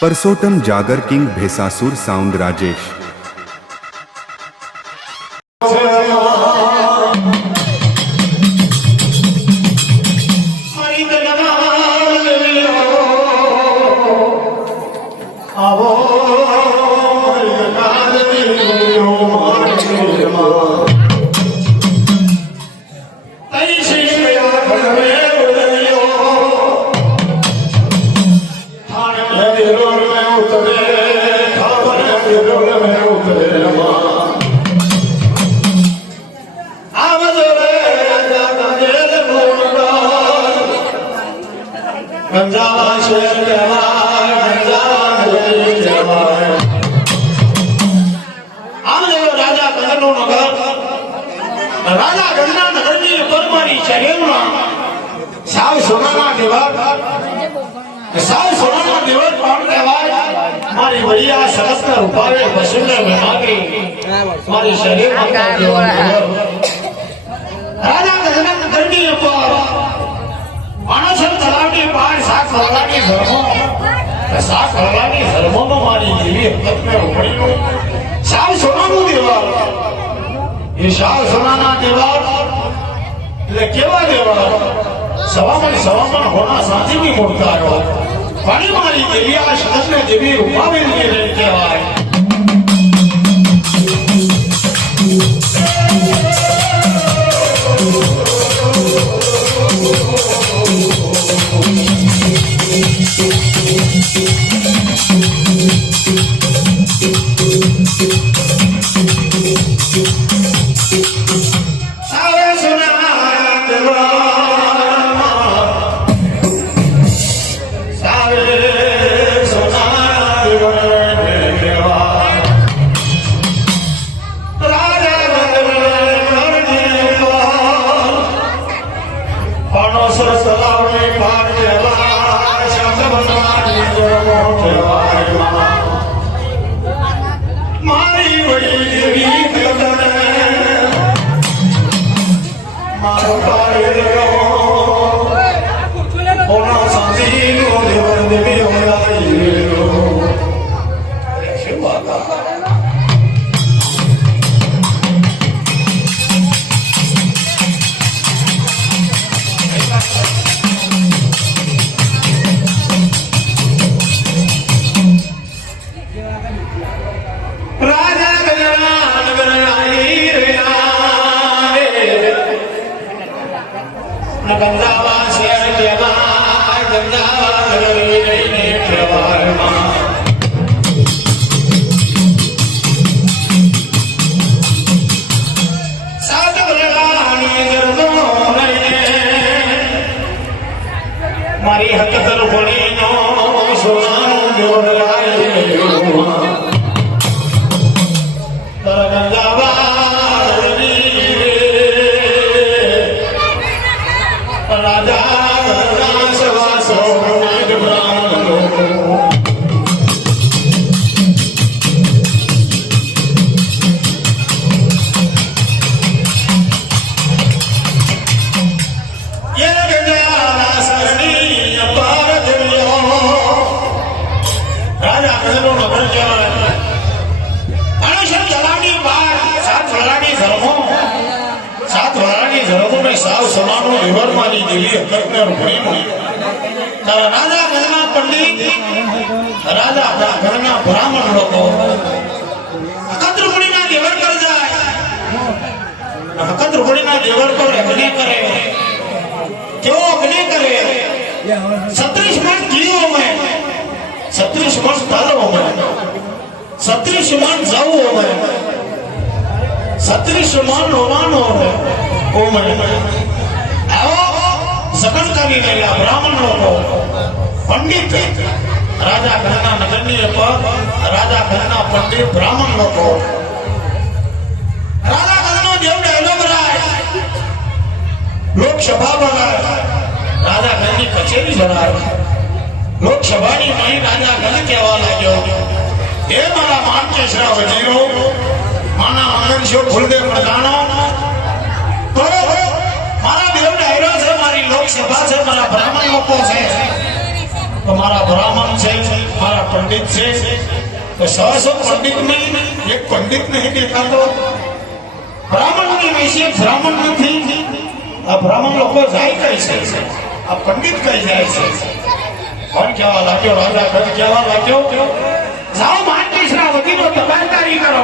પરસોત્તમ જાગર કિંગ ભેસાસુર સાઉન્ડ રાજેશ राजा गंगा नगर की परमारी शरीरमा साव सोनाना देवर पाण देवाय मारी बढ़िया सरस का रूपावे वसुंधरा बेमागी मारी शरीर माता देवर राजा गंगा नगर की पर मानसन तलाटी पार सात तलाटी धर्मो सात तलाटी धर्मो में मारी देवी हकत में उपड़ी नो साव सोनानु देवर ये शाह सुनाना देवर એટલે કેવા દેવર સવામન હોના સાથી ની મૂર્તા આવ્યો પાણી મારી દેવી આ શરતને દેવી રૂપાવેલી ને કહેવાય મારી હકતર ભણી નો સોનાનું જોર લાયો राजा गंगा पंडित राजा गंगा ब्राह्मण लोग हकतरुपड़ी ना देवर कर जाए हकतरुपड़ी ना देवर पर अग्नि करे क्यों अग्नि करे 36 मन जीवो में 36 मन तालो में 36 मन जाओ में 36 मन होवानो ओ में सकल करी गया ब्राह्मण लोगों पंडित राजा गंगा नगरीय पर राजा गंगा पंडित ब्राह्मण लोगों राजा गंगा देव डायलॉग राय लोकसभा बनाए राजा गंगी कचेरी बनाए लोकसभा ની મહી રાજા ગંગ કહેવા લાગ્યો એ મારા માનકેશરા વજીરો માના મંગલશો ફૂલદેવ પ્રધાનો મારા દેવ ડાયરો છે મારી લોકસભા છે મારા બ્રાહ્મણ લોકો છે तो मारा ब्राह्मण से मारा पंडित છે તો સહસો પંડિત નહીં એક પંડિત નહીં દેખાતો બ્રાહ્મણની વિશે બ્રાહ્મણ નથી આ બ્રાહ્મણ લોકો જાય કઈ છે આ પંડિત કઈ જાય છે કોણ કહેવા લાગ્યો રાજા ઘર કહેવા લાગ્યો જાઓ માનકૃષ્ણ વકીલો તબાદકારી કરો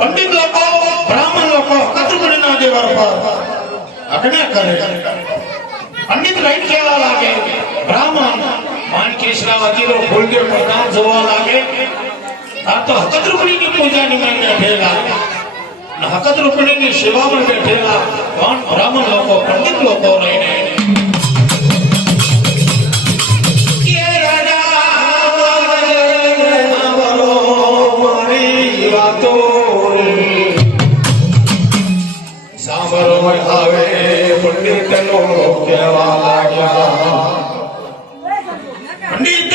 પંડિત લોકો બ્રાહ્મણ લોકો કતૃપણીના દેવર પર અગ્નિ કરે પંડિત લઈને કહેવા લાગે બ્રાહ્મણ માનકેશના વકીલો ફૂલદેવ પ્રધાન જોવા લાગે આ તો હકતરૂપણીની પૂજાની માં બેઠેલા હકતરૂપણીની સેવામાં બેઠેલા કોણ બ્રાહ્મણ લોકો પંડિત લોકો રહીને આવે પંડિત લોકો કહેવા લાગ્યા પંડિત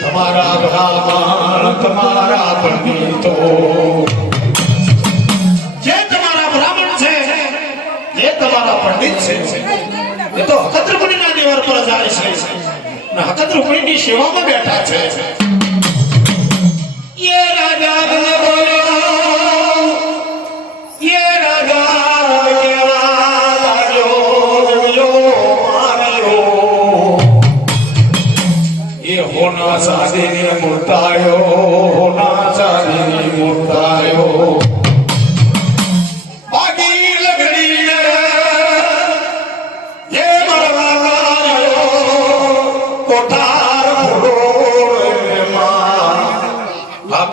તમારા બ્રાહ્મણ તમારા પંડિતો જે તમારા બ્રાહ્મણ છે જે તમારા પંડિત છે એ તો હકતરૂપણીના દેવર પર જાય છે અને હકતરૂપણીની સેવામાં બેઠા છે ये राजा बोलो ये राजा केवा जो मारो ये होना सादी ने मुर्तायो होना सादी ने मुर्तायो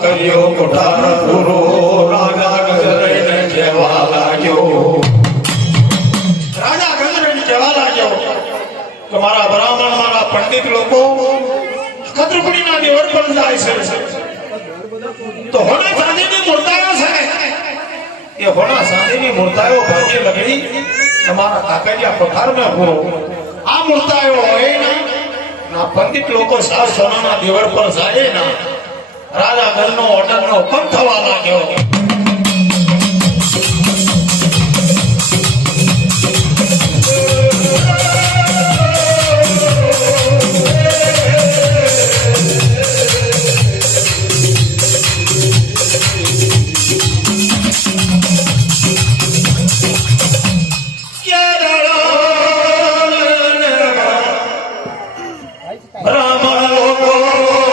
કર્યો કોઠાર પૂરો રાજા ગજરાઈને કહેવા લાગ્યો રાજા ગજરાઈને કહેવા લાગ્યો કે મારા બ્રાહ્મણ મારા પંડિત લોકો કતૃપણીના દેવર પર જાય છે તો હોના ચાંદીની મૂર્તાઓ છે એ હોના ચાંદીની મૂર્તાઓ ભાગ્ય લગડી તમારા કાકડિયા કોઠારમાં પૂરો આ મૂર્તાઓ હોય ના પંડિત લોકો સાર સોનાના દેવર પર જાય ના રાજા ઘરનો ઓર્ડરનો હુકમ થવા લાગ્યો બ્રાહ્મણ લોકો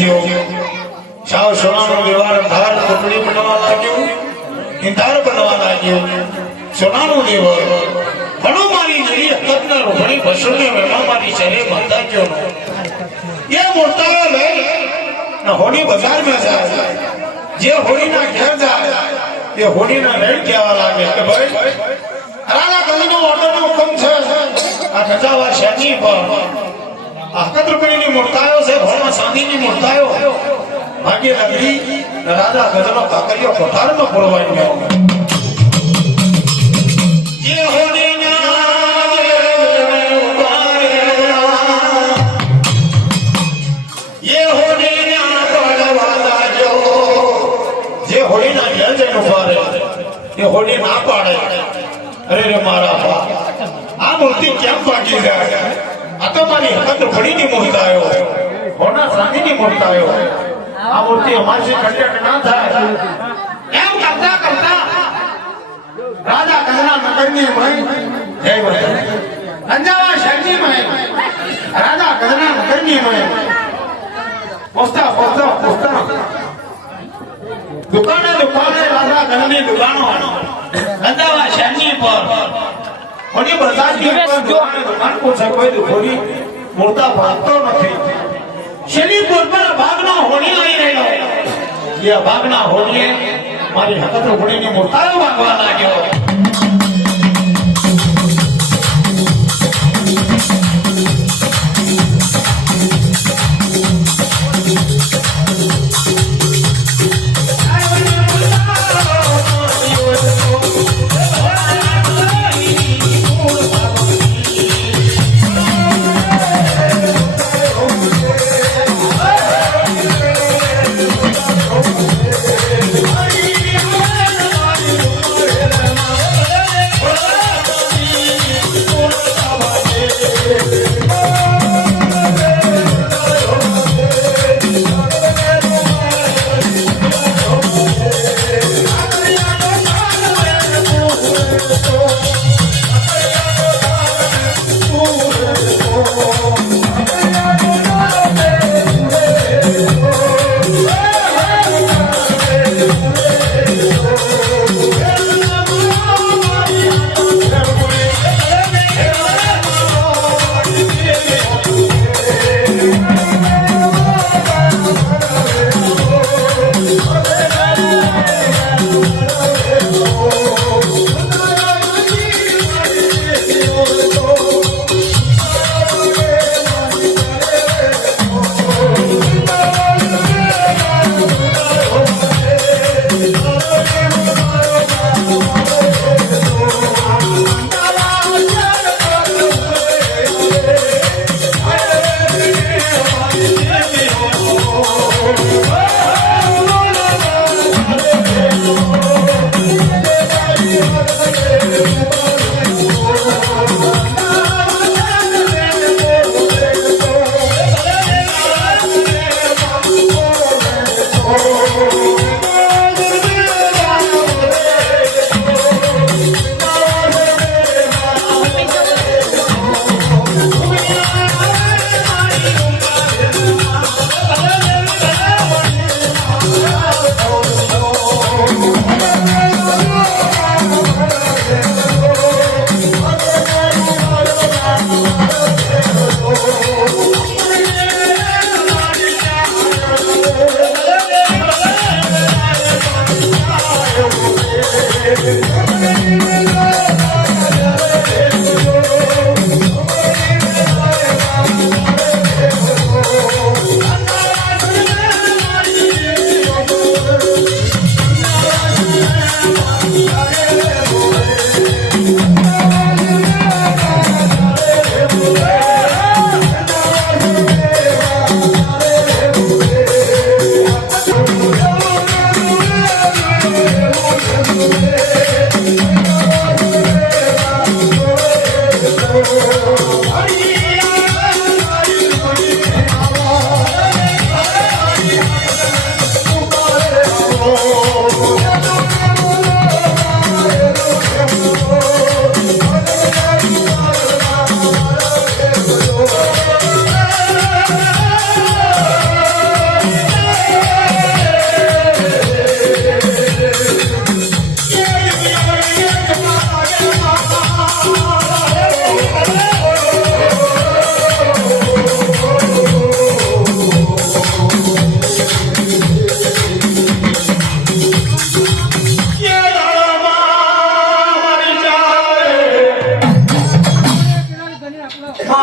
થયો સાવ સોનાનો વ્યવહાર ધાર કોટડી બનવા લાગ્યો ઇંધાર બનવા લાગ્યો સોનાનું દેવર ઘણો મારી જરી હકતના રોહણી બસોને વેલા મારી શરે માતા ક્યો ये मोटा ले ना होनी बाजार में जाए जे होनी ना घर जाए ये होनी ना रेड क्या लागे કે ભાઈ રાજા કલીનો ઓર્ડર નો હુકમ છે આ ગજાવા શેની પર આ હકતરપણીની મૂર્તાયો છે ભણવા સાંધીની મૂર્તાયો ભાગ્ય નગરી રાજા ગજનો કાકરિયો કોઠારમાં પુરવાઈ ગયો જે હોની होली ना पाड़े अरे रे मारा बा आ मूर्ति क्या पाटी जाए आ तो मारी हकत बड़ी नहीं मूर्ता आयो होना सानी नहीं मूर्ता आयो आ मूर्ति हमारे से खंडन ना था एम करता करता राजा कजना नगरनी भाई जय बोले अंजावा शरणी में राजा कजना नगरनी में पोस्ता पोस्ता पोस्ता दुकाने दुकाने राजा गणनी दुकानो गंदावा शनी पर होनी बरसात की दुकान को कोई दुखोनी मूर्ता भागतो નથી શરીર પર ભાગનો હોણી આવી રહ્યો ये भागना होनी मारी हकत होनी मूर्ताઓ ભાગવા લાગ્યો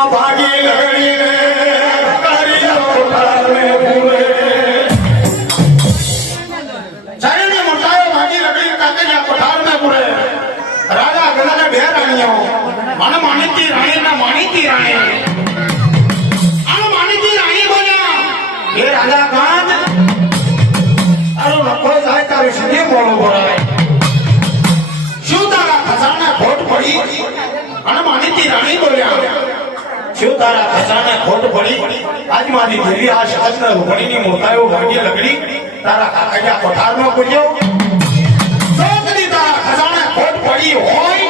ભાગી લગડીને કારિયા કોઠારને પૂરે ચારેને મોટાયો ભાગી લગડી કાતરિયા કોઠારને પૂરે રાજા ગણાને બે રાણીઓ મને માણિકી રાણી ના માણિકી રાણી આ માણિકી રાણી બોલ્યા એ રાજા ગાંજ તારો લખો જાય તારી સીધી મોડો બોલાય શું તારા ખજાને ખોટ પડી અને માણિકી રાણી બોલ્યા શું તારા ખજાને ખોટ પડી આજ મારી દેવી આ શરતને રૂપણીની મોટાયો ભાગી લગડી તારા કાકડિયા કોઠારમાં પૂજ્યો જો કદી તારા ખજાને ખોટ પડી હોય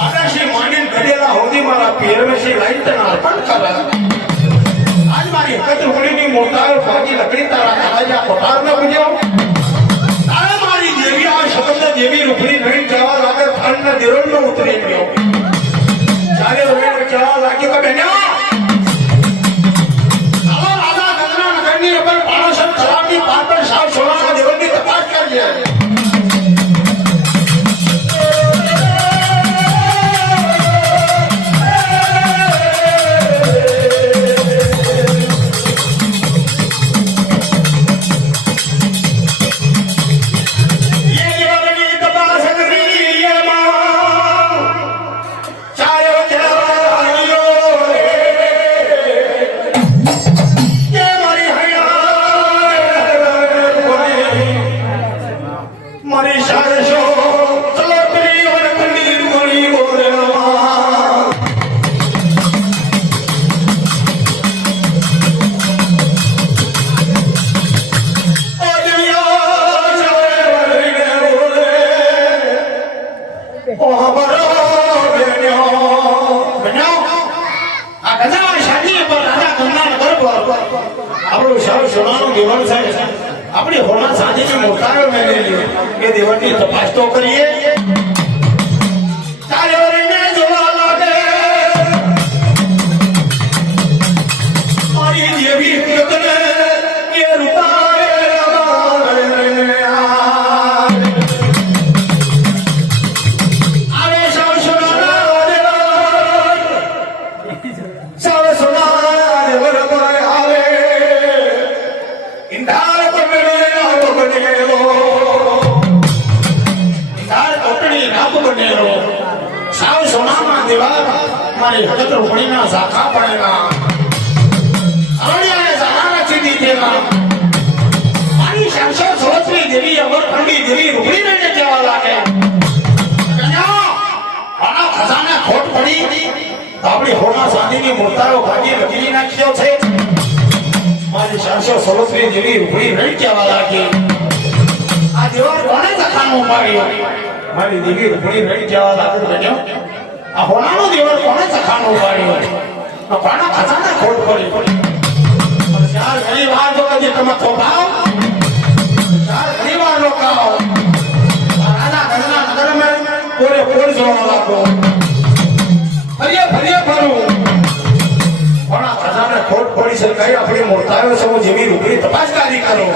આદર્શી માનીને ઘડેલા હોદી મારા પિયરમેશી લાઈન તને અર્પણ કરે આજ મારી હકત રૂપણીની મોટાયો ભાગી લગડી તારા કાકડિયા કોઠારમાં પૂજ્યો તારે મારી દેવી આ શબ્દ દેવી રૂપણી નહીં જવા લાગે ફળના દિરોડમાં ઉતરી ગયો ચારે વેણ કહેવા લાગ્યો કે બેન્યા ચાલો રાજા ગંગના નગરની ઉપર પાણોસર તળાવની પાર સાવ સોનાના દેવળની તપાસ કરજે આપણી હોના સાંજની મોટાયો મેળેલી એ દેવળની તપાસ તો કરીએ ચાલો રહીને જોવા લાગે મારી દેવી હકતને એ રૂપાએ આવે સાવ સોનાના દેવળ સાવ સોનાના દેવળ પર આવે ઇન્ધાર સાવ સોનામાં દેવા મારી હકત રૂપણીના ઝાખા પડેલા અરણ્યાએ ઝાના ચીધી દેવા મારી શાંસો સોત્રી દેવી અમરખંડી દેવી રૂપણીને કહેવા લાગે આના ખજાને ખોટ પડી તો આપણી હોના સાંધીની મૂર્તાઓ ભાગી લગી નાખ્યો છે મારી શાંસો સોત્રી દેવી રૂપણી નહીં કહેવા લાગી આ દેવા કોને ઝાખાનું પાડ્યું મારી દેવી રૂપણી રહી જવા લાગુ બન્યો આ હોનાનો દેવળ કોને ચખાનો પાડ્યો આ કોના ખજાને ખોટ પડી ચાર ઘણી વાર તો કદી તમે થોભાવ ચાર ઘણી વાર રોકાઓ રાજા ગંગના નગરમાં પૂરે પૂર જોવા લાગો ફરીએ ફરું કોના ખજાને ખોટ પડી છે કઈ આપણી મૂર્તાઓ સૌ જેવી રૂપણી તપાસકારી કરો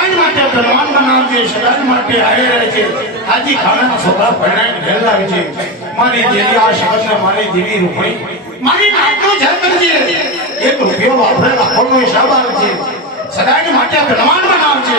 સદાય માટે બલવાન બનાવજે, સદાય માટે આયે રહેજે. આજી ખાના છોકરા પરણાઈને ઘેર લાવજે. મારી દેવી આ શબ્દને મારી દેવી રૂપણી મારી નામનો જય કરજે. એક રૂપિયો વાપરે લાખોનો હિસાબ આવજે. સદાય માટે બલવાન બનાવજે.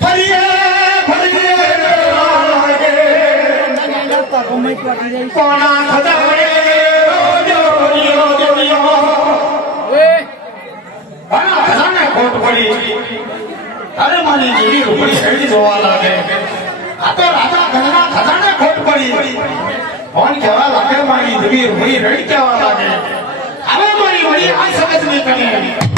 ફરીએ ફરીએ કોના ખજાને કોના ખજાને ખોટ પડી અરે મારી જીવી ઉપડી હેડી જોવા લાગે આ તો રાજા ઘરના ખજાને ખોટ પડી કોણ કહેવા લાગે મારી જીવી ઉપડી રેડી કહેવા લાગે હવે મારી વળી આ સમજ નહીં કરે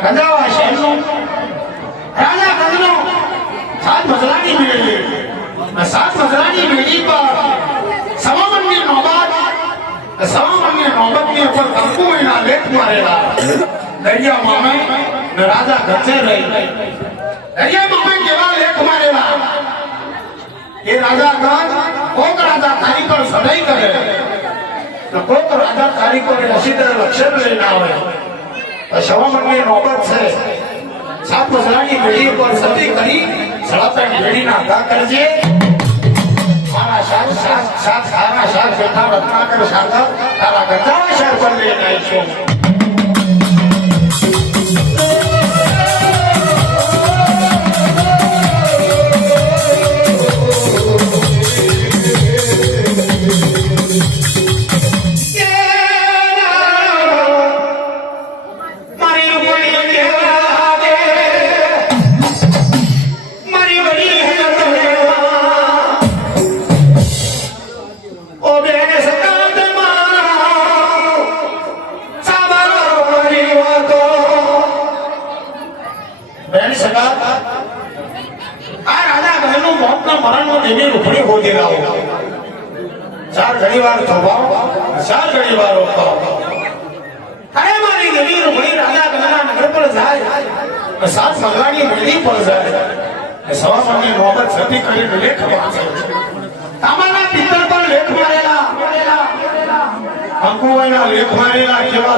ગંધાવા શહેરનું રાજા ગંધનો સાત મજલાની મેળી સાત મજલાની મેળી પર સમામનની નોબતની ઉપર કંકુના લેખ મારેલા દરિયા મામે ને રાજા ગચ્છે રહી દરિયા મામે કેવા લેખ મારેલા એ રાજા ગંધ કોક રાજા તારી પર સદાઈ કરે તો કોક રાજા તારી પર રસીદ લક્ષણ લઈને આવે સવામનની નોબત છે સાત મજલાની પેઢી પર સતી કરી સળાતાની પેઢીના અદા કરજે મારા સાત બેઠા રત્નાકર શારદા તારા ગંધાવા શહેર પર લઈને આવીશું ચાર ઘણી વાર થોભાવ ચાર ઘણી વાર રોકાવ અરે મારી ગલી રૂપડી રાજા ગંગના નગર પર જાય સાત મગલાની મેળી પર જાય સવામનની નોબત સતી કરીને લેખ વાંચે તામાના પિત્તળ પર લેખ મારેલા કંકુવાના લેખ મારેલા કેવા